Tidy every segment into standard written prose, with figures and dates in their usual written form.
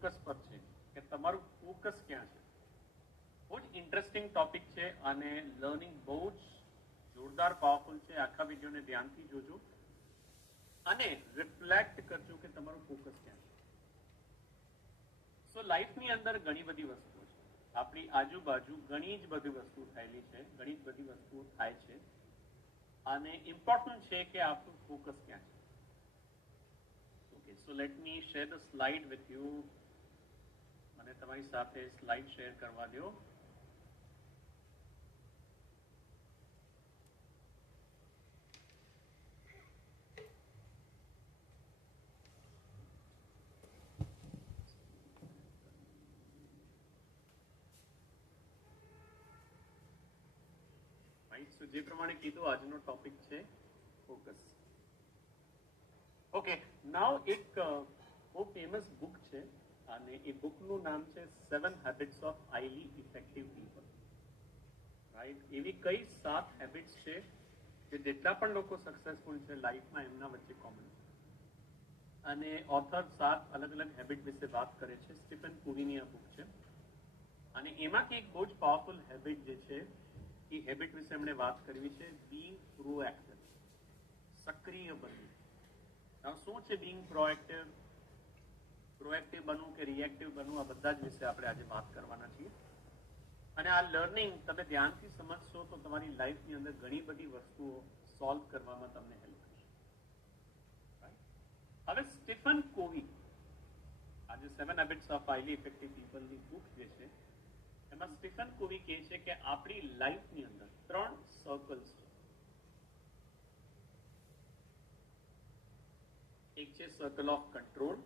Focus પર છે કે તમારું ફોકસ ક્યાં છે. બહુ જ ઇન્ટરેસ્ટિંગ ટોપિક છે અને લર્નિંગ બહુ જ જોરદાર પાવરફુલ છે. આખા વિડીયોને ધ્યાનથી જોજો અને રિફ્લેક્ટ કરજો કે તમારું ફોકસ ક્યાં છે. સો લાઈફની અંદર ઘણી બધી વસ્તુઓ છે, આપણી આજુબાજુ ઘણી જ બધી વસ્તુ થયેલી છે, ઘણી જ બધી વસ્તુઓ થાય છે અને ઇમ્પોર્ટન્ટ છે કે આપણું ફોકસ ક્યાં છે. Okay, so let me share the slide with you. મને તમારી સાથે સ્લાઇડ શેર કરવા દો. જે પ્રમાણે કીધું આજનો ટોપિક છે ફોકસ. ઓકે, નાઉ એક બહુ ફેમસ બુક છે અને એ બુકનું નામ છે 7 habits of highly effective people. Right, એવી કઈ 7 હેબિટ્સ છે કે જેટલા પણ લોકો સક્સેસફુલ છે લાઈફમાં એમના વચ્ચે કોમન છે. અને ઓથર 7 અલગ અલગ હેબિટ વિશે વાત કરે છે. સ્ટીફન કોવીની આ બુક છે અને એમાંથી એક બહુ જ પાવરફુલ હેબિટ જે છે એ હેબિટ વિશે એમણે વાત કરવી છે, બીંગ પ્રોએક્ટિવ, સક્રિય બનવું. શું છે બીંગ પ્રોએક્ટિવ? પ્રોએક્ટિવ બનવું કે રિએક્ટિવ બનવું, આ બધા જ વિશે આપણે આજે વાત કરવાના છીએ. અને આ લર્નિંગ તમે ધ્યાનથી સમજશો તો તમારી લાઈફની અંદર ઘણી બધી વસ્તુઓ સોલ્વ કરવામાં તમને હેલ્પ કરશે. હવે સ્ટીફન કોવી આજે 7 હેબિટ્સ ઓફ હાઈલી ઇફેક્ટિવ પીપલની બુક જે છે એમાં સ્ટીફન કોવી કહે છે કે આપણી લાઈફની અંદર 3 સર્કલ્સ છે. એક છે સર્કલ ઓફ કંટ્રોલ,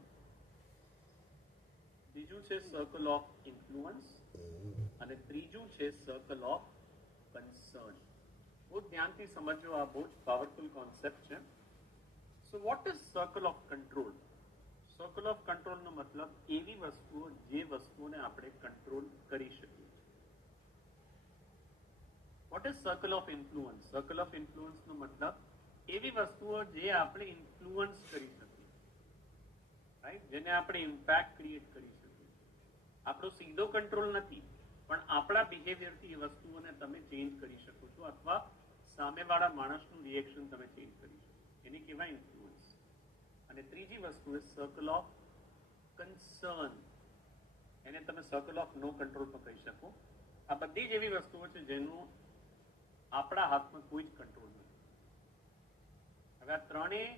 બીજું છે સર્કલ ઓફ ઇન્ફ્લુઅન્સ અને ત્રીજું છે સર્કલ ઓફ કન્સર્ન. બહુ ધ્યાનથી સમજો, આ બહુ જ પાવરફુલ કોન્સેપ્ટ છે. So what is circle of control? Circle of કંટ્રોલનો મતલબ એવી વસ્તુઓ જે વસ્તુઓને આપણે કંટ્રોલ કરી શકીએ. What is circle of influence? Circle of ઇન્ફ્લુઅન્સનો મતલબ એવી વસ્તુઓ જે આપણે ઇન્ફ્લુઅન્સ કરી શકીએ, રાઈટ, જેને આપણે ઇમ્પેક્ટ ક્રિએટ કરી શકીએ. આપણો સીધો કંટ્રોલ નથી પણ આપણા બિહેવિયરથી એ વસ્તુઓને તમે ચેન્જ કરી શકો છો અથવા સામેવાળા માણસનું રિએક્શન તમે ચેન્જ કરી શકો. એને કહેવાય ઇન્ફ્લુઅન્સ. અને ત્રીજી વસ્તુ એ સર્કલ ઓફ કન્સર્ન, એને તમે સર્કલ ઓફ નો કંટ્રોલ પણ કહી શકો. આ બધી જ એવી વસ્તુઓ છે જેનું આપણા હાથમાં કોઈ જ કંટ્રોલ નથી. હવે આ ત્રણેય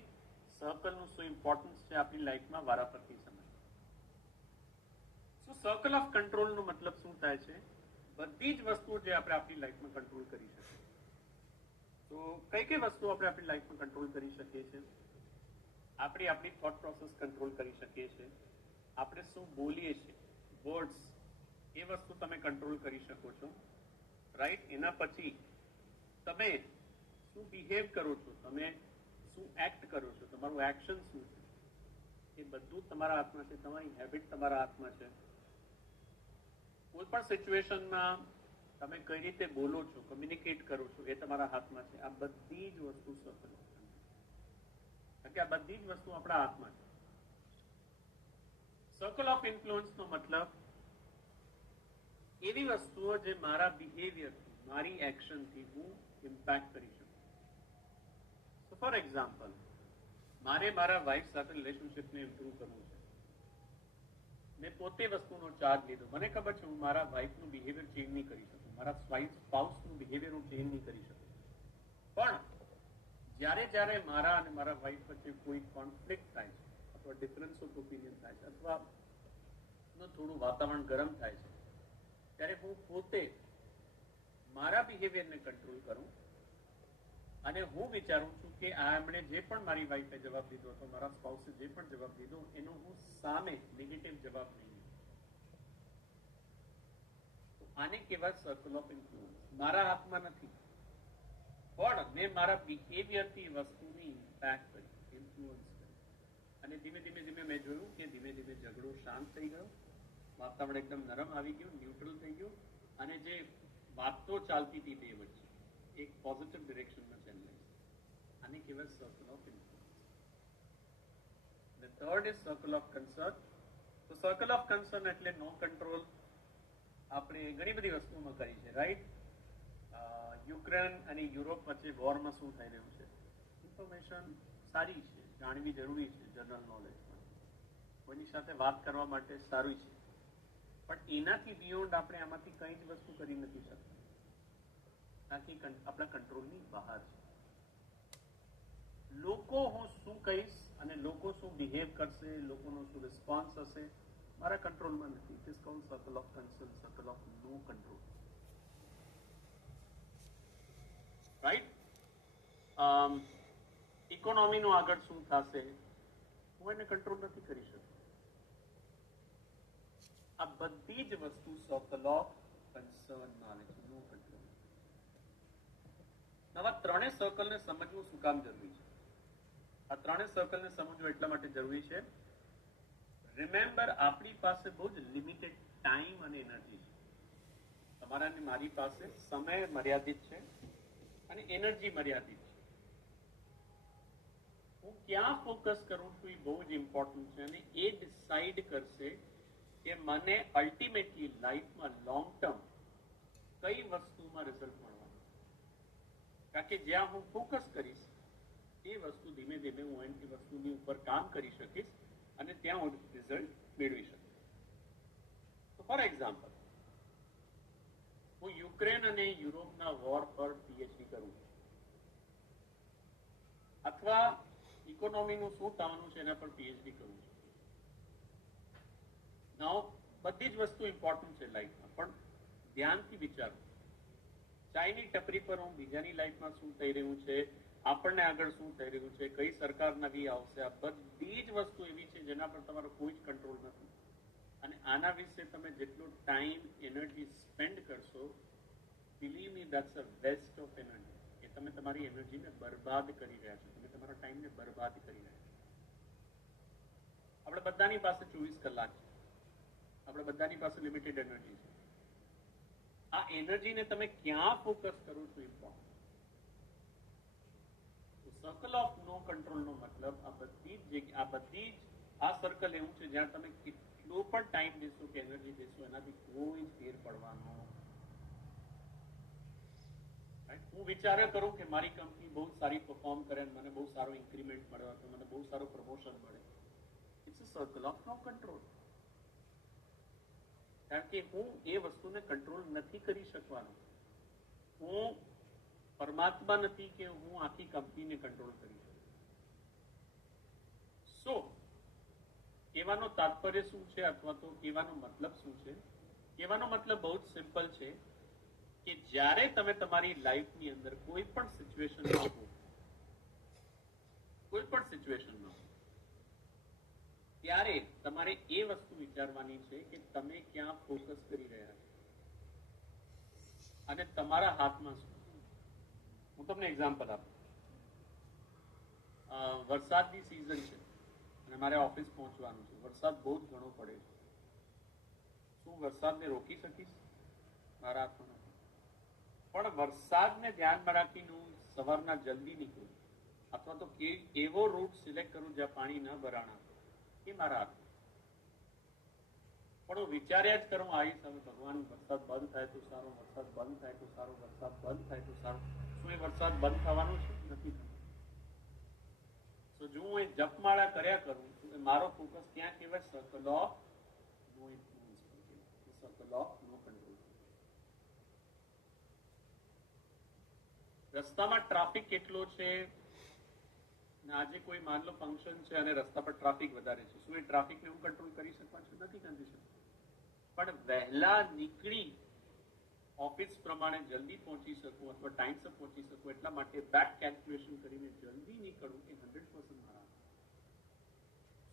સર્કલનું શું ઇમ્પોર્ટન્સ છે આપણી લાઈફમાં વારાફરતી સમય. શું સર્કલ ઓફ કંટ્રોલનો મતલબ શું થાય છે? બધી જ વસ્તુઓ જે આપણે આપણી લાઈફમાં કંટ્રોલ કરી શકીએ. તો કઈ કઈ વસ્તુઓ આપણે આપણી લાઈફમાં કંટ્રોલ કરી શકીએ છીએ? આપણી થોટ પ્રોસેસ કંટ્રોલ કરી શકીએ છીએ. આપણે શું બોલીએ છીએ, વર્ડ્સ, એ વસ્તુ તમે કંટ્રોલ કરી શકો છો, રાઈટ. એના પછી તમે શું બિહેવ કરો છો, તમે શું એક્ટ કરો છો, તમારું એક્શન શું છે, એ બધું તમારા હાથમાં છે. તમારી હેબિટ તમારા હાથમાં છે. કોઈ પણ સિચ્યુએશનમાં તમે કઈ રીતે બોલો છો, કમ્યુનિકેટ કરો છો, એ તમારા હાથમાં છે. આ બધી જ વસ્તુ સર્કલ ઓફ કંટ્રોલ, કારણ કે આ બધી જ વસ્તુ આપણા હાથમાં છે. સર્કલ ઓફ ઇન્ફ્લુઅન્સનો મતલબ એવી વસ્તુઓ જે મારા બિહેવિયરથી, મારી એક્શનથી હું ઇમ્પેક્ટ કરી શકું. સો ફોર એક્ઝામ્પલ, મારે મારા વાઇફ સાથે રિલેશનશિપને ઇમ્પ્રૂવ કરવું છે. મેં પોતે વસ્તુનો ચાર્જ લીધો. મને ખબર છે હું મારા વાઇફનું બિહેવિયર ચેન્જ નહીં કરી શકું, મારા સ્પાઉસનું બિહેવિયર હું ચેન્જ નહીં કરી શકું. પણ જ્યારે મારા અને મારા વાઇફ વચ્ચે કોઈ કોન્ફ્લિક્ટ થાય છે અથવા ડિફરન્સ ઓફ ઓપિનિયન થાય છે અથવા થોડું વાતાવરણ ગરમ થાય છે, ત્યારે હું પોતે મારા બિહેવિયરને કંટ્રોલ કરું અને હું વિચારું છું કે આ એમણે જે પણ મારી વાઈફે જવાબ દીધો હતો, મારા સ્પાઉસે જે પણ જવાબ દીધો, એનો હું સામે નેગેટિવ જવાબ નહીં. તો આને કહેવાય સર્કલ ઓફ ઇન્ફ્લુઅન્સ. મારા હાથમાં નથી પણ મેં મારા બિહેવિયરથી વસ્તુને ઇમ્પેક્ટ કરી, ઇન્ફ્લુઅન્સ કરી. અને ધીમે ધીમે મેં જોયું કે ધીમે ઝઘડો શાંત થઈ ગયો, વાતાવરણ એકદમ નરમ આવી ગયું, ન્યુટ્રલ થઈ ગયું અને જે વાતો ચાલતી હતી બે વચ્ચે એક પોઝિટિવ ડિરેક્શનમાં ચેનલાઇઝ. આને કહેવાય circle of influence. The third is circle of concern. તો સર્કલ ઓફ કન્સર્ન એટલે નો કંટ્રોલ આપણે ઘણી બધી વસ્તુમાં કરી છે, રાઈટ? યુક્રેન અને યુરોપ વચ્ચે વોરમાં શું થઈ રહ્યું છે, ઇન્ફોર્મેશન સારી છે, જાણવી જરૂરી છે, જનરલ નોલેજમાં કોઈની સાથે વાત કરવા માટે સારું છે, પણ એનાથી બિયોન્ડ આપણે આમાંથી કઈ જ વસ્તુ કરી નથી શકતા, બાકી આપણા કંટ્રોલની બહાર છે. લોકો હું શું કહીશ અને લોકો શું બિહેવ કરશે, લોકોનો શું રિસ્પોન્સ હશે, મારા કંટ્રોલમાં નથી. It is called circle of concern, circle of no control, right? ઇકોનોમીનું આગળ શું થશે હું એને કંટ્રોલ નથી કરી શકતો. આ બધી જ વસ્તુ સર્કલ ઓફ કન્સર્નમાં આવે છે, નો કંટ્રોલ. આવા ત્રણેય સર્કલને સમજવું શું કામ જરૂરી છે? આ ત્રણેય સર્કલને સમજવું એટલા માટે જરૂરી છે, રિમેમ્બર આપણી પાસે બહુ જ લિમિટેડ ટાઈમ અને એનર્જી છે. તમારા અને મારી પાસે સમય મર્યાદિત છે અને એનર્જી મર્યાદિત છે. હું ક્યાં ફોકસ કરું છું એ બહુ જ ઇમ્પોર્ટન્ટ છે અને એ ડિસાઇડ કરશે કે મને અલ્ટિમેટલી લાઈફમાં લોંગ ટર્મ કઈ વસ્તુમાં રિઝલ્ટ મળવાનું. કારણ કે જ્યાં હું ફોકસ કરીશ એ વસ્તુ ધીમે ધીમે હું એની વસ્તુની ઉપર કામ કરી શકીશ અને ત્યાં હું રિઝલ્ટ મેળવી શકીશ. તો ફોર એક્ઝામ્પલ, હું યુક્રેન અને યુરોપના વોર પર પીએચડી કરું છું, અથવા ઇકોનોમીનું શું થવાનું છે એના પર પીએચડી કરું છું. નાઉ બધી જ વસ્તુ ઇમ્પોર્ટન્ટ છે લાઈફમાં, પણ ધ્યાનથી વિચારો. ચાયની ટપરી પર હું બીજાની લાઈફમાં શું થઈ રહ્યું છે, આપણને આગળ શું થઈ રહ્યું છે, કઈ સરકાર નવી આવશે, આ બધી જ વસ્તુ એવી છે જેના પર તમારો કોઈ જ કંટ્રોલ નથી. અને આના વિશે તમે જેટલો ટાઈમ એનર્જી સ્પેન્ડ કરશો, believe me that's a waste of energy. કે તમે તમારી એનર્જીને બરબાદ કરી રહ્યા છો, તમે તમારા ટાઈમને બરબાદ કરી રહ્યા છો. આપણે બધાની પાસે 24 કલાક છે, આપણે બધાની પાસે લિમિટેડ એનર્જી છે. આ એનર્જીને તમે ક્યાં ફોકસ કરો છો important. Circle of no control નો મતલબ આ બધી જ સર્કલ એવું છે જ્યાં તમે કેટલો પણ ટાઈમ દેશો કે એનર્જી દેશો એનાથી કોઈ જ ફેર પડવાનો. હું વિચારે કરું કે મારી કંપની બહુ સારી પરફોર્મ કરે, મને બહુ સારો ઇન્ક્રીમેન્ટ મળે, તો મને બહુ સારો પ્રમોશન મળે. It's a circle of no control. કારણ કે હું એ વસ્તુને કંટ્રોલ નથી કરી શકવાનો. હું પરમાત્મા નથી કે હું આખી કંપનીને કંટ્રોલ કરી શકું. સો કહેવાનો તાત્પર્ય શું છે, અથવા તો કહેવાનો મતલબ શું છે? કહેવાનો મતલબ બહુ જ સિમ્પલ છે કે જ્યારે તમે તમારી લાઈફની અંદર કોઈ પણ સિચ્યુએશનમાં હો, કોઈ પણ સિચ્યુએશનમાં હો, ત્યારે તમારે એ વસ્તુ વિચારવાની છે કે તમે ક્યાં ફોકસ કરી રહ્યા છો અને તમારા હાથમાં શું. હું તમને એક્ઝામ્પલ આપું. વરસાદની સિઝન છે અને મારે ઓફિસ પહોંચવાનું છે. વરસાદ બહુ જ ઘણો પડે છે. શું વરસાદને રોકી શકીશ? મારા હાથમાં નથી. પણ વરસાદને ધ્યાનમાં રાખીને હું સવારના જલ્દી નીકળું અથવા તો એવો રૂટ સિલેક્ટ કરું જ્યાં પાણી ન ભરાણા, એ મારા હાથમાં. પણ હું વિચાર્યા જ કરું આવીશ હવે ભગવાન, વરસાદ બંધ થાય તો સારો, વરસાદ બંધ થાય તો સારો, વરસાદ બંધ થાય તો સારો. શું એ વરસાદ બંધ થવાનો છે? નથી થવાનો. તો જો હું એ જપમાળા કર્યા કરું તો મારો ફોકસ ક્યાં કહેવાય? સર્કલ ઓફ નો ઇન્ફ્લુઅન્સ પર કહેવાય, સર્કલ ઓફ નો કંટ્રોલ. રસ્તામાં ટ્રાફિક કેટલો છે, આજે કોઈ માન લો ફંક્શન છે અને રસ્તા પર ટ્રાફિક વધારે છે, શું એ ટ્રાફિકને હું કંટ્રોલ કરી શકવાનું છું? નથી કરી શકતો. પણ વહેલા નીકળી ઓફિસ પ્રમાણે જલ્દી પહોંચી શકું અથવા ટાઈમસર પહોંચી શકું એટલા માટે બેક કેલ્ક્યુલેશન કરીને જલ્દી નીકળવું એ 100% મારા.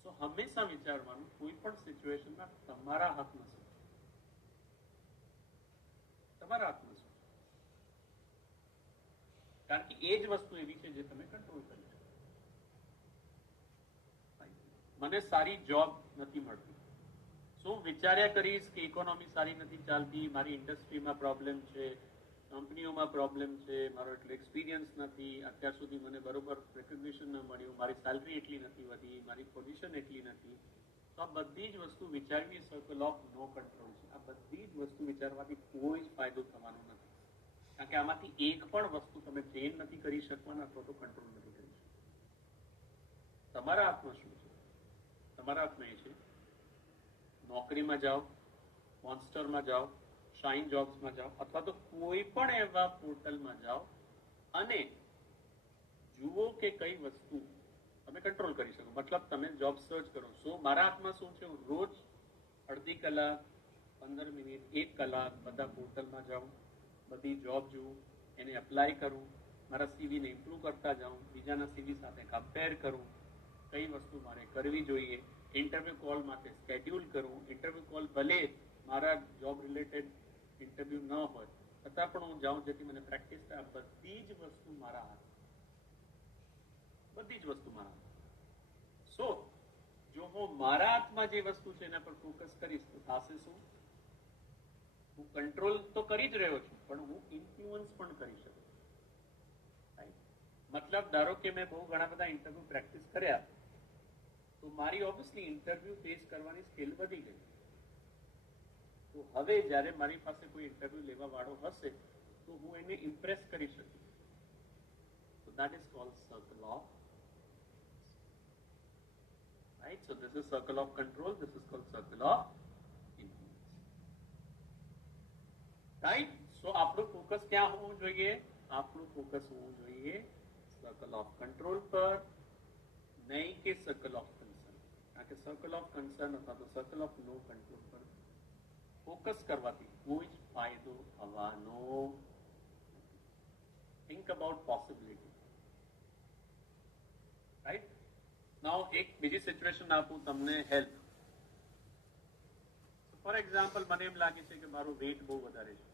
સો હંમેશા વિચારવાનું કોઈ પણ સિચ્યુએશનમાં તમારા હાથમાં શું છે, તમારા હાથમાં શું. કારણ કે એ જ વસ્તુ એવી છે જે તમે કંટ્રોલ કરી શકો. મને સારી જોબ નથી મળતી, શું વિચાર્યા કરીશ કે ઇકોનોમી સારી નથી ચાલતી, મારી ઇન્ડસ્ટ્રીમાં પ્રોબ્લેમ છે, કંપનીઓમાં પ્રોબ્લેમ છે, મારો એટલો એક્સપિરિયન્સ નથી, અત્યાર સુધી મને બરોબર રેકગ્નિશન ન મળ્યું, મારી સેલરી એટલી નથી વધી, મારી પોઝિશન એટલી નથી, તો આ બધી જ વસ્તુ વિચારવી સર્કલ ઓફ નો કંટ્રોલ છે. આ બધી જ વસ્તુ વિચારવાથી કોઈ જ ફાયદો થવાનો નથી, કારણ કે આમાંથી એક પણ વસ્તુ તમે ચેન્જ નથી કરી શકવાના અથવા તો કંટ્રોલ નથી કરી શકવાના. તમારા હાથમાં શું છે? તમારા હાથમાં એ છે નોકરીમાં જાઓ, મોન્સ્ટરમાં જાઓ, શાઇન જોબ્સમાં જાઓ, અથવા તો કોઈ પણ એવા પોર્ટલમાં જાઓ અને જુઓ કે કઈ વસ્તુ તમે કંટ્રોલ કરી શકો. મતલબ તમે જોબ સર્ચ કરો. મારા હાથમાં શું છે? હું રોજ અડધી કલાક, 15 મિનિટ, 1 કલાક બધા પોર્ટલમાં જાઉં, બધી જોબ જોઉં, એને એપ્લાય કરું, મારા સીવીને ઇમ્પ્રૂવ કરતા જાઉં, બીજાના સીવી સાથે કમ્પેર કરું, કઈ વસ્તુ મારે કરવી જોઈએ, ઇન્ટરવ્યુ કોલ માટે સ્કેડ્યુલ કરું. ઇન્ટરવ્યુ કોલ ભલે મારા જોબ રિલેટેડ ઇન્ટરવ્યુ ન હોય છતાં પણ હું જાઉં, જેથી મને પ્રેક્ટિસ થાય. બધી જ વસ્તુ મારા હાથ, બધી જ વસ્તુ મારા હાથ. જો હું મારા હાથમાં જે વસ્તુ છે એના પર ફોકસ કરીશ તો થશે શું? હું કંટ્રોલ તો કરી જ રહ્યો છું, પણ હું ઇન્ફ્લુઅન્સ પણ કરી શકું. મતલબ ધારો કે મેં બહુ ઘણા બધા ઇન્ટરવ્યુ પ્રેક્ટિસ કર્યા, તો મારી ઓબ્વિયસલી ઇન્ટરવ્યુ ફેસ કરવાની સ્કિલ વધી ગઈ. તો હવે જ્યારે મારી પાસે કોઈ ઇન્ટરવ્યુ લેવા વાળો હશે તો હું એને ઇમ્પ્રેસ કરી શકીશ. So that is called circle of, right? So this is circle of control, this is called circle of influence, right? So આપણું ફોકસ ક્યાં હોવું જોઈએ? આપણું ફોકસ હોવું જોઈએ સર્કલ ઓફ કંટ્રોલ પર, નહીં કે સર્કલ ઓફ કન્સર્ન. કારણ કે સર્કલ ઓફ કન્સર્ન અથવા તો સર્કલ ઓફ નો કંટ્રોલ પર ફોકસ કરવાથી કોઈ જ ફાયદો થવાનો નથી. Think about possibility, right? Now એક બીજી સિચ્યુએશન આપું તમને હેલ્પ. ફોર એક્ઝામ્પલ, મને એમ લાગે છે કે મારું વેઇટ બહુ વધારે છે.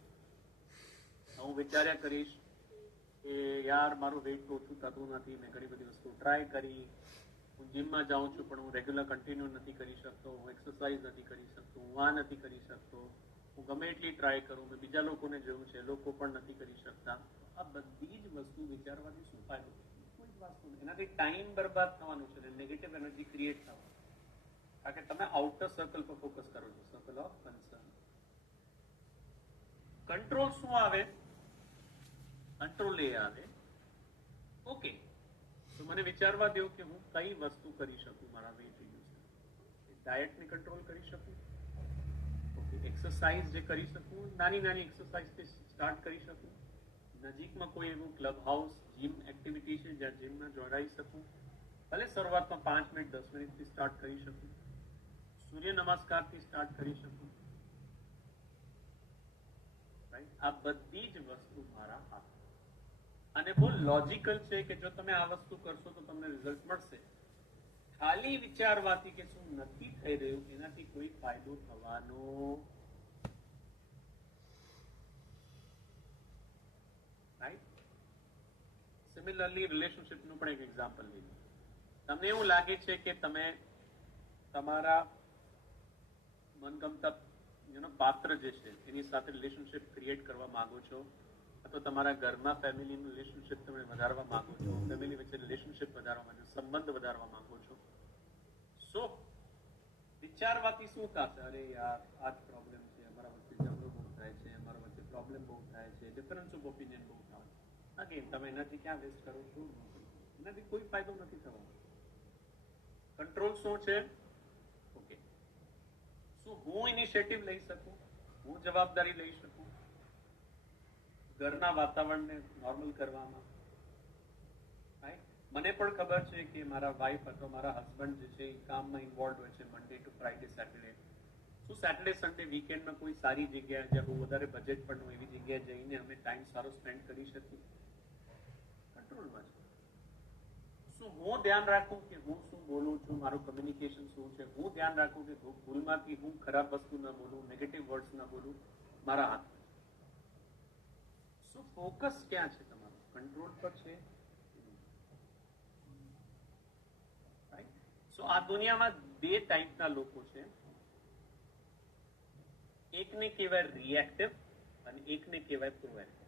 હું વિચાર્યા કરીશ કે યાર મારું વેઇટ ઓછું થતું નથી, મેં ઘણી બધી વસ્તુ ટ્રાય કરી, હું જીમમાં જાઉં છું પણ હું રેગ્યુલર કન્ટિન્યુ નથી કરી શકતો, હું એક્સરસાઇઝ નથી કરી શકતો, હું આ નથી કરી શકતો, હું ગમે એટલી ટ્રાય કરું, મેં બીજા લોકોને જોયું છે, લોકો પણ નથી કરી શકતા. આ બધી જ વસ્તુ વિચારવાથી શું ફાયદો? કોઈ જ વસ્તુ નહીં. એનાથી ટાઈમ બરબાદ થવાનું છે, નેગેટિવ એનર્જી ક્રિએટ થવાનું. કારણ કે તમે આઉટર સર્કલ પર ફોકસ કરો છો, સર્કલ ઓફ કન્સર્ન. કંટ્રોલ શું આવે? કંટ્રોલ એ આવે, ઓકે તો મને વિચારવા દો કે હું કઈ વસ્તુ કરી શકું મારા વેઇટ રિડ્યુસ. ડાયટને કંટ્રોલ કરી શકું, ઓકે એક્સરસાઇઝ જે કરી શકું, નાની નાની એક્સરસાઇઝથી સ્ટાર્ટ કરી શકું, નજીકમાં કોઈ એવું ક્લબ હાઉસ, જીમ એક્ટિવિટી છે જ્યાં જીમમાં જોડાઈ શકું, ભલે શરૂઆતમાં 5 મિનિટ 10 મિનિટથી સ્ટાર્ટ કરી શકું, સૂર્ય નમસ્કારથી સ્ટાર્ટ કરી શકું. આ બધી જ વસ્તુ મારા હાથ, અને બહુ લોજિકલ છે કે જો તમે આ વસ્તુ કરશો તો તમને રિઝલ્ટ મળશે. ખાલી વિચારવાથી કે શું નથી થઈ રહ્યું એનાથી કોઈ ફાયદો થવાનો. રાઈટ? સિમિલરલી રિલેશનશિપનું પણ એક એક્ઝામ્પલ લઈએ. તમને એવું લાગે છે કે તમે તમારા મનગમતા પાત્ર જે છે એની સાથે રિલેશનશિપ ક્રિએટ કરવા માંગો છો, અથવા તમારા ઘરમાં ફેમિલીનું રિલેશનશિપ તમે વધારવા માંગો છો, ફેમિલી વચ્ચે રિલેશનશિપ વધારવા માંગો છો, સંબંધ વધારવા માંગો છો. સો વિચારવાથી શું થશે? અરે યાર આ જ પ્રોબ્લેમ છે, અમારા વચ્ચે ઝઘડો બહુ થાય છે, અમારા વચ્ચે પ્રોબ્લેમ બહુ થાય છે, ડિફરન્સ ઓફ ઓપિનિયન બહુ થાય. અગેન તમે એનર્જી ક્યાં વેસ્ટ કરો છો? એનાથી કોઈ ફાયદો નથી થવાનો. કંટ્રોલ શું છે? ઓકે, શું હું ઇનિશિયેટિવ લઈ શકું, હું જવાબદારી લઈ શકું ઘરના વાતાવરણને નોર્મલ કરવામાં. મને પણ ખબર છે કે મારા વાઈફ અથવા મારા હસબન્ડ જે છે એ કામમાં ઇન્વોલ્વ હોય છે મંડે ટુ ફ્રાઈડે, સેટરડે. શું સેટરડે સન્ડે વીકેન્ડમાં કોઈ સારી જગ્યા જ્યાં બહુ વધારે બજેટ પણ હોય એવી જગ્યાએ જઈને અમે ટાઈમ સારો સ્પેન્ડ કરી શકીએ? કંટ્રોલમાં છે. શું હું ધ્યાન રાખું કે હું શું બોલું છું, મારું કમ્યુનિકેશન શું છે, હું ધ્યાન રાખું કે ભૂલમાંથી હું ખરાબ વસ્તુ ન બોલું, નેગેટિવ વર્ડ્સ ન બોલું, મારા હાથમાં. શું ફોકસ ક્યાં છે તમારું? કંટ્રોલ પર છે? સો આ દુનિયામાં બે ટાઈપના લોકો છે. એકને કહેવાય રિએક્ટિવ અને એકને કહેવાય proactive.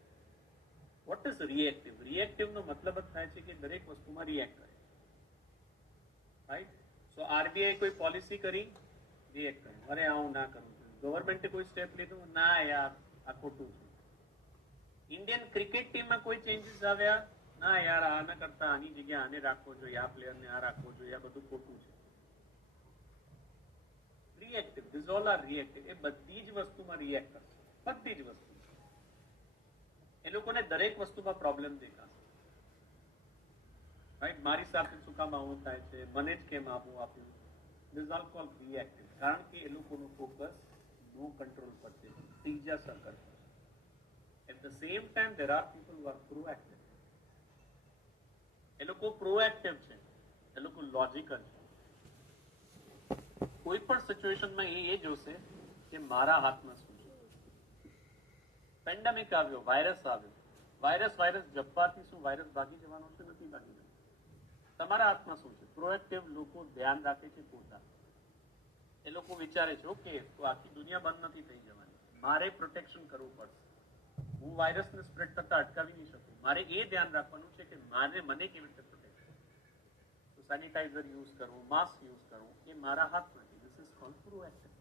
What is reactive? Reactive નો મતલબ જ થાય છે કે દરેક વસ્તુમાં રિએક્ટ કરે. રાઈટ? સો આરબીઆઈ કોઈ પોલિસી કરી, રિએક્ટ કર્યું, અરે આવું ના કરવું જોઈએ. ગવર્મેન્ટે કોઈ સ્ટેપ લીધું, ના યાર આ ખોટું છે. ઇન્ડિયન ક્રિકેટ ટીમમાં કોઈ ચેન્જીસ આવ્યા, ના યાર આના કરતા આની જગ્યાએ આને રાખવો જોઈએ, આ પ્લેયરને આ રાખવો જોઈએ, આ બધું ખોટું છે. Reactive, this all are reactive. એ બધી જ વસ્તુમાં રિએક્ટ કરશે, બધી જ વસ્તુ. એ લોકોને દરેક વસ્તુમાં પ્રોબ્લેમ દેખાશે. રાઈટ, મારી સાથે શું કામ આવું થાય છે, મને જ કેમ આવું આપ્યું. This all call reactive. કારણ કે એ લોકોનું ફોકસ નો કંટ્રોલ પર છે, ત્રીજા સર્કલ પર. At the same time, there are people who are proactive. એ લોકો પ્રોએક્ટિવ છે, એ લોકો લોજિકલ છે. કોઈ પણ સિચ્યુએશનમાં એ જોશે કે મારા હાથમાં શું છે. પેન્ડેમિક આવ્યો, વાયરસ આવ્યો, વાયરસ જપવાથી શું વાયરસ ભાગી જવાનો છે? નથી ભાગી જવાનો. તમારા હાથમાં શું છે? પ્રોએક્ટિવ લોકો ધ્યાન રાખે છે પોતા. એ લોકો વિચારે છે ઓકે તો આખી દુનિયા બંધ નથી થઈ જવાની, મારે પ્રોટેક્શન કરવું પડશે. હું વાયરસને સ્પ્રેડ કરતા અટકાવી નહીં શકું. મારે એ ધ્યાન રાખવાનું છે કે મને કેવી રીતે પ્રોટેક્ટ કરવું. તો સેનિટાઈઝર યુઝ કરવું, માસ્ક યુઝ કરવું, એ મારા હાથમાં છે. This is called proactive.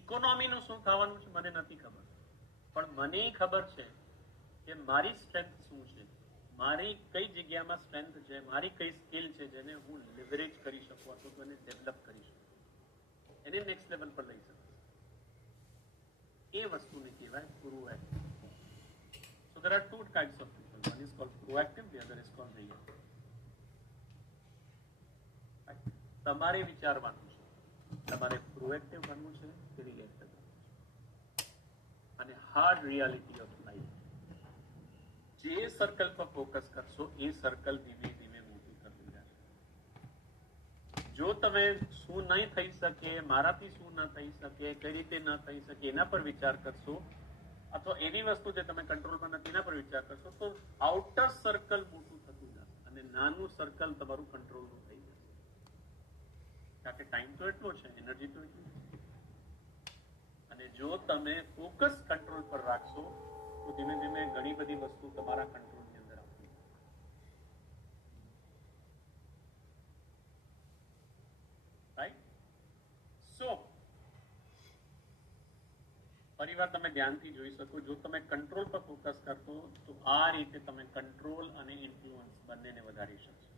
ઇકોનોમીનું શું થવાનું છે મને નથી ખબર, પણ મને ખબર છે કે મારી સ્ટ્રેન્થ શું છે, મારી કઈ જગ્યામાં સ્ટ્રેન્થ છે, મારી કઈ સ્કિલ છે જેને હું લિવરેજ કરી શકું અથવા તો એને ડેવલપ કરી શકું, એને નેક્સ્ટ લેવલ પર લઈ શકું. એ વસ્તુને કહેવાય proactive. So there are two types of people. One is called proactive, the other is called reactive. તમારે વિચારવાનું છે તમારે પ્રોએક્ટિવ બનવું છે કે રિએક્ટિવ બનવું છે. અને હાર્ડ રિયાલિટી ઓફ લાઈફ, જે સર્કલ પર ફોકસ કરશો એ સર્કલ ધીમે ધીમે મોટું કરતું જશે. જો તમે શું નહીં થઈ શકે, મારાથી શું ન થઈ શકે, કઈ રીતે ન થઈ શકે એના પર વિચાર કરશો, અથવા એવી વસ્તુ જે તમે કંટ્રોલમાં નથી એના પર વિચાર કરશો, તો આઉટર સર્કલ મોટું થતું જશે અને નાનું સર્કલ તમારું કંટ્રોલનું થઈ જશે. કારણ કે ટાઈમ તો એટલો છે, એનર્જી તો એટલી છે. અને જો તમે ફોકસ કંટ્રોલ પર રાખશો તો ધીમે ધીમે ઘણી બધી વસ્તુ તમારા કંટ્રોલની અંદર આવશે. રાઈટ? સો ફરીવાર તમે ધ્યાનથી જોઈ શકો, જો તમે કંટ્રોલ પર ફોકસ કરશો તો આ રીતે તમે કંટ્રોલ અને ઇન્ફ્લુઅન્સ બંનેને વધારી શકશો.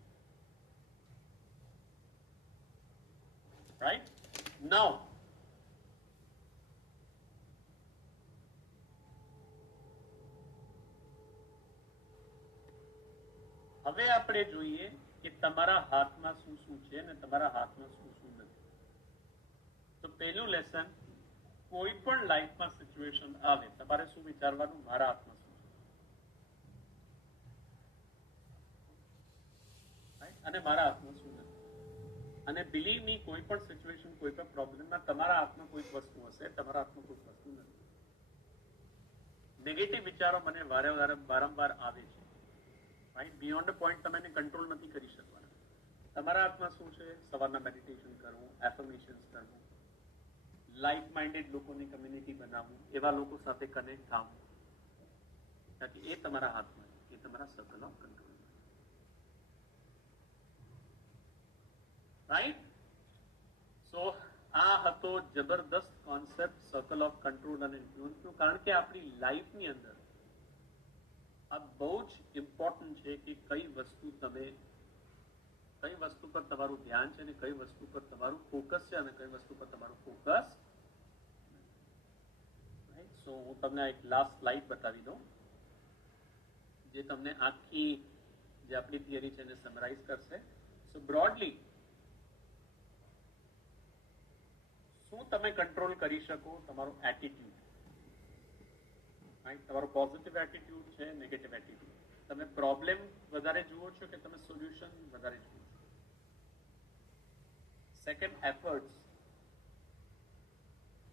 રાઈટ? નાઉ હવે આપણે જોઈએ કે તમારા હાથમાં શું શું છે અને તમારા હાથમાં શું શું નથી. તો પહેલું લેસન, કોઈ પણ લાઈફમાં સિચ્યુએશન આવે તમારે શું વિચારવાનું, મારા હાથમાં શું છે અને મારા હાથમાં શું નથી. અને બિલીવ મી, કોઈ પણ સિચ્યુએશન, કોઈ પણ પ્રોબ્લેમમાં તમારા હાથમાં કોઈ વસ્તુ હશે, તમારા હાથમાં કોઈ વસ્તુ નથી. નેગેટિવ વિચારો મને વારંવાર આવે છે. રાઈટ? બિયોન્ડ અ પોઈન્ટ તમે એને કંટ્રોલ નથી કરી શકવાના. તમારા હાથમાં શું છે? સવારના મેડિટેશન કરવું, એફર્મેશન્સ કરવું, લાઇક માઇન્ડેડ લોકોની કમ્યુનિટી બનાવવું, એવા લોકો સાથે કનેક્ટ થવું, કારણ કે એ તમારા હાથમાં છે, એ તમારા સર્કલ ઓફ કંટ્રોલ. રાઈટ? સો આ હતો જબરદસ્ત કોન્સેપ્ટ સર્કલ ઓફ કંટ્રોલ અને ઇન્ફ્લુઅન્સનો. કારણ કે આપણી લાઈફની અંદર આ બહુ જ ઇમ્પોર્ટન્ટ છે કે કઈ વસ્તુ પર તમારું ધ્યાન છે અને કઈ વસ્તુ પર તમારું ફોકસ છે અને કઈ વસ્તુ પર તમારું ફોકસ. સો હું તમને એક લાસ્ટ સ્લાઇડ બતાવી દઉં જે તમને આખી જે આપણી થિયરી છે એને સમરાઇઝ કરશે. સો બ્રોડલી શું તમે કંટ્રોલ કરી શકો? તમારો એટીટ્યુડ. તમારો પોઝિટિવ એટીટ્યુડ છે, નેગેટિવ એટીટ્યુડ. તમે પ્રોબ્લેમ વધારે જુઓ છો કે તમે સોલ્યુશન વધારે જુઓ છો? Second, efforts.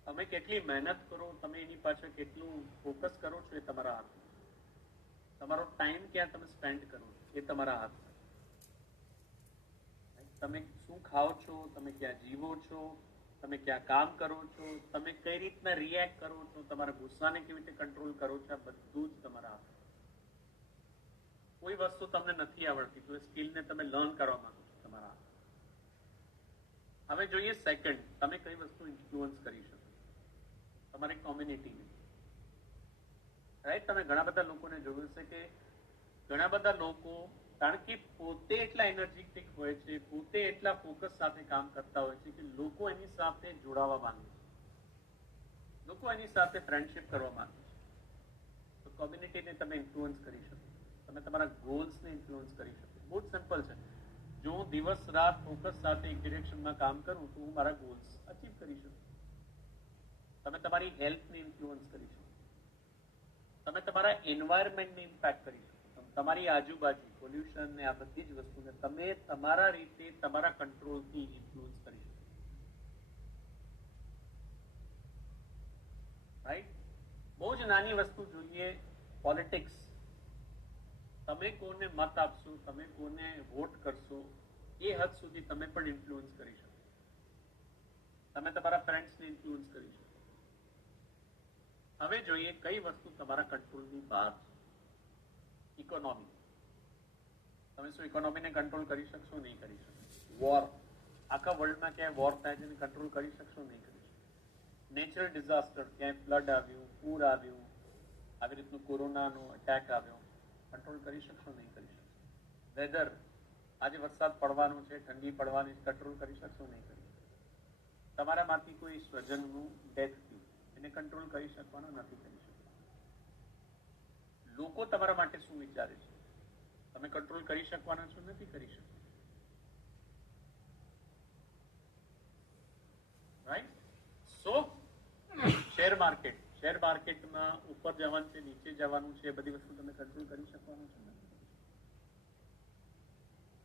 તમે કેટલી મહેનત કરો, તમે એની પાછળ કેટલું ફોકસ કરો છો એ તમારા હાથમાં. તમારો ટાઈમ ક્યાં તમે સ્પેન્ડ કરો છો એ તમારા હાથમાં. તમે શું ખાઓ છો, તમે ક્યાં જીવો છો, તમે ક્યાં કામ કરો છો, તમે કઈ રીતના રિએક્ટ કરો છો, તમારા ગુસ્સાને કેવી રીતે કંટ્રોલ કરો છો, આ બધું જ તમારા હાથમાં. કોઈ વસ્તુ તમને નથી આવડતી તો એ સ્કિલને તમે લર્ન કરવા માંગો છો, તમારા હાથમાં. હવે જોઈએ સેકન્ડ, તમે કઈ વસ્તુ ઇન્ફ્લુઅન્સ કરી શકો તમારી કોમ્યુનિટીને, રાઈટ? તમે ઘણા બધા લોકોને જોયું છે કે ઘણા બધા લોકો, કારણ કે પોતે એટલા એનર્જેટિક હોય છે, પોતે એટલા ફોકસ સાથે કામ કરતા હોય છે કે લોકો એની સાથે જોડાવા માંગે છે, લોકો એની સાથે ફ્રેન્ડશિપ કરવા માંગે છે. તો કોમ્યુનિટીને તમે ઇન્ફ્લુઅન્સ કરી શકો, તમે તમારા ગોલ્સને ઇન્ફ્લુઅન્સ કરી શકો. બહુ જ સિમ્પલ છે. જો હું દિવસ રાત ફોકસ સાથે એક ડિરેક્શનમાં કામ કરું તો હું મારા ગોલ્સ અચીવ કરી શકું. તમે તમારી હેલ્થને ઇન્ફ્લુઅન્સ કરી શકો, તમે તમારા એન્વાયરમેન્ટને ઇમ્પેક્ટ કરી શકો, તમારી આજુબાજુ પોલ્યુશન ને આ બધી જ વસ્તુને તમે તમારા રીતે તમારા કંટ્રોલથી ઇન્ફ્લુઅન્સ કરી શકો, રાઈટ? બહુ જ નાની વસ્તુ જોઈએ, પોલિટિક્સ. તમે કોને મત આપશો, તમે કોને વોટ કરશો, એ હદ સુધી તમે પણ ઇન્ફ્લુઅન્સ કરી શકો. તમે તમારા ફ્રેન્ડ્સને ઇન્ફ્લુઅન્સ કરી શકો. હવે જોઈએ કઈ વસ્તુ તમારા કંટ્રોલની બહાર છે. ઇકોનોમી. તમે શું ઇકોનોમીને કંટ્રોલ કરી શકશો? નહીં કરી શકો. વોર, આખા વર્લ્ડમાં ક્યાંય વોર થાય છે એને કંટ્રોલ કરી શકશો? નહીં કરી શકો. નેચરલ ડિઝાસ્ટર, ક્યાંય ફ્લડ આવ્યું, પૂર આવ્યું, આવી રીતનું કોરોનાનો અટેક આવ્યો, કંટ્રોલ કરી શકશો? નહીં કરી શકો. વેધર, આજે વરસાદ પડવાનો છે, ઠંડી પડવાની છે, કંટ્રોલ કરી શકશો? નહીં કરી શકો. તમારામાંથી કોઈ સ્વજનનું ડેથ થયું, એને કંટ્રોલ કરી શકવાનો નથી, કરી શકવાનો. લોકો તમારા માટે શું વિચારે છે, તમે કંટ્રોલ કરી શકવાના છો? નથી કરી શકવાના, રાઈટ? સો શેર માર્કેટ, શેર માર્કેટમાં ઉપર જવાનું છે, નીચે જવાનું છે, એ બધી વસ્તુ તમે કંટ્રોલ કરી શકવાનું છે?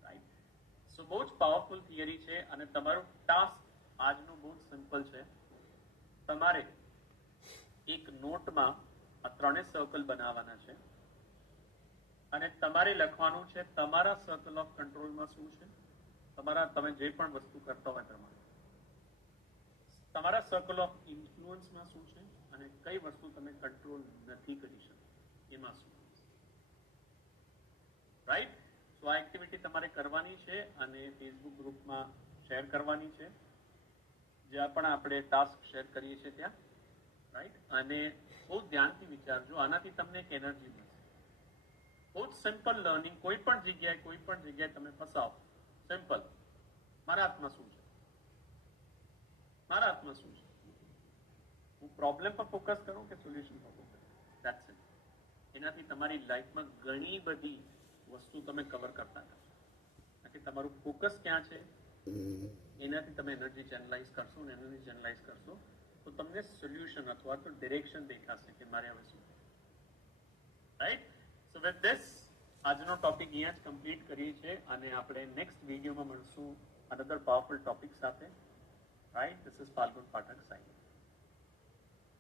રાઈટ? સો બહુ જ પાવરફુલ થિયરી છે અને તમારું ટાસ્ક આજનું બહુ જ સિમ્પલ છે. તમારે એક નોટમાં આ ત્રણેય સર્કલ બનાવવાના છે અને તમારે લખવાનું છે તમારા સર્કલ ઓફ કંટ્રોલમાં શું છે, તમારા તમે જે પણ વસ્તુ કરતા હોય પ્રમાણે, તમારા સર્કલ ઓફ ઇન્ફ્લુઅન્સમાં શું છે અને કઈ વસ્તુ તમે કંટ્રોલ નથી કરી શકતા એમાં શું, રાઈટ? તો આ એક્ટિવિટી તમારે કરવાની છે અને ફેસબુક ગ્રુપમાં શેર કરવાની છે, જ્યાં પણ આપણે ટાસ્ક શેર કરીએ છીએ ત્યાં, રાઈટ? અને બહુ ધ્યાનથી વિચારજો, આનાથી તમને એક એનર્જી મળશે. બહુ જ સિમ્પલ લર્નિંગ, કોઈ પણ જગ્યાએ તમે ફસાવો, સિમ્પલ, મારા હાથમાં શું છે, મારા હાથમાં શું છે, હું પ્રોબ્લેમ પર ફોકસ કરું કે સોલ્યુશન પર ફોકસ કરું, ધેટ્સ ઇટ. એનાથી તમારી લાઈફમાં ઘણી બધી વસ્તુ તમે કવર કરતા કરશો. કારણ કે તમારું ફોકસ ક્યાં છે એનાથી તમે એનર્જી ચેનલાઇઝ કરશો અને એનર્જી ચેનલાઇઝ કરશો તો તમને સોલ્યુશન અથવા તો ડિરેક્શન દેખાશે કે મારે હવે શું, રાઈટ? સો વિથ ધીસ આજનો ટોપિક અહીંયા જ કમ્પ્લીટ કરીએ છીએ અને આપણે નેક્સ્ટ વિડીયોમાં મળશું અનધર પાવરફુલ ટોપિક સાથે, right? This is Falgun Pathak sign.